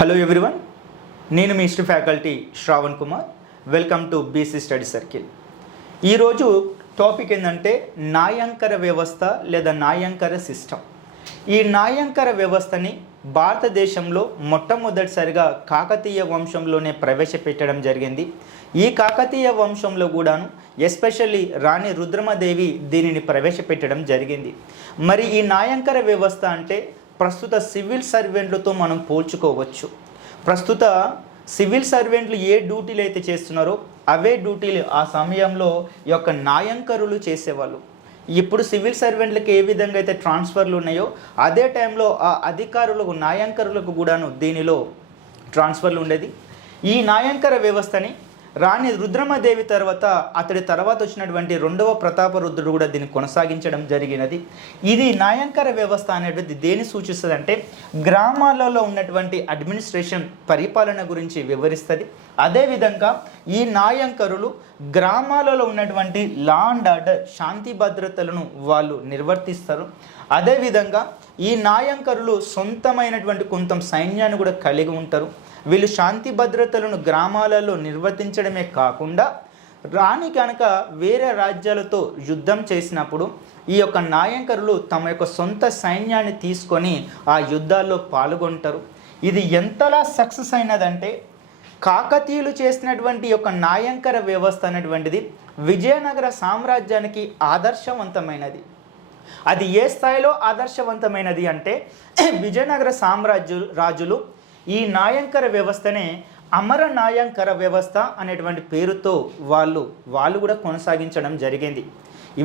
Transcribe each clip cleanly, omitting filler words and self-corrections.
Hello everyone, నేను మీ history faculty Shravan Kumar. Welcome to BC study circle. ఈరోజు టాపిక్ ఏంటంటే న్యాయాంకర వ్యవస్థ లేదా న్యాయాంకర సిస్టమ్. ఈ న్యాయాంకర వ్యవస్థని భారతదేశంలో మొట్టమొదటిసారిగా కాకతీయ వంశంలోనే ప్రవేశపెట్టడం జరిగింది. ఈ కాకతీయ వంశంలో కూడాను ఎస్పెషల్లీ రాణి రుద్రమదేవి దీనిని ప్రవేశపెట్టడం జరిగింది. మరి ఈ న్యాయాంకర వ్యవస్థ అంటే ప్రస్తుత సివిల్ సర్వెంట్లతో మనం పోల్చుకోవచ్చు. ప్రస్తుత సివిల్ సర్వెంట్లు ఏ డ్యూటీలు అయితే చేస్తున్నారో అవే డ్యూటీలు ఆ సమయంలో ఈ యొక్క న్యాయాంకరులు చేసేవాళ్ళు. ఇప్పుడు సివిల్ సర్వెంట్లకు ఏ విధంగా అయితే ట్రాన్స్ఫర్లు ఉన్నాయో అదే టైంలో ఆ అధికారులకు న్యాయాంకరులకు కూడాను దీనిలో ట్రాన్స్ఫర్లు ఉండేది. ఈ న్యాయాంకర వ్యవస్థని రాణి రుద్రమదేవి తర్వాత అతడి తర్వాత వచ్చినటువంటి రెండవ ప్రతాపరుద్రుడు కూడా దీన్ని కొనసాగించడం జరిగినది. ఇది న్యాయాంకర వ్యవస్థ అనేటువంటి దేని సూచిస్తుంది అంటే గ్రామాలలో ఉన్నటువంటి అడ్మినిస్ట్రేషన్ పరిపాలన గురించి వివరిస్తుంది. అదేవిధంగా ఈ న్యాయాంకరులు గ్రామాలలో ఉన్నటువంటి లా అండ్ ఆర్డర్ శాంతి భద్రతలను వాళ్ళు నిర్వర్తిస్తారు. అదేవిధంగా ఈ న్యాయాంకరులు సొంతమైనటువంటి కొంత సైన్యాన్ని కూడా కలిగి ఉంటారు. వీళ్ళు శాంతి భద్రతలను గ్రామాలలో నిర్వర్తించడమే కాకుండా రాణి కనుక వేరే రాజ్యాలతో యుద్ధం చేసినప్పుడు ఈ యొక్క న్యాయాంకరులు తమ యొక్క సొంత సైన్యాన్ని తీసుకొని ఆ యుద్ధాల్లో పాల్గొంటారు. ఇది ఎంతలా సక్సెస్ అయినదంటే కాకతీయులు చేసినటువంటి యొక్క న్యాయాంకర వ్యవస్థ అనేటువంటిది విజయనగర సామ్రాజ్యానికి ఆదర్శవంతమైనది. అది ఏ స్థాయిలో ఆదర్శవంతమైనది అంటే విజయనగర రాజులు ఈ న్యాయాంకర వ్యవస్థనే అమర న్యాయాంకర వ్యవస్థ అనేటువంటి పేరుతో వాళ్ళు కూడా కొనసాగించడం జరిగింది.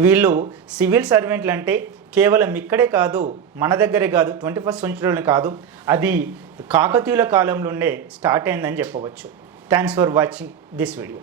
వీళ్ళు సివిల్ సర్వెంట్లు అంటే కేవలం ఇక్కడే కాదు, మన దగ్గరే కాదు, 21st సెంచరీలో కాదు, అది కాకతీయుల కాలంలోనే స్టార్ట్ అయిందని చెప్పవచ్చు. Thanks for watching this video.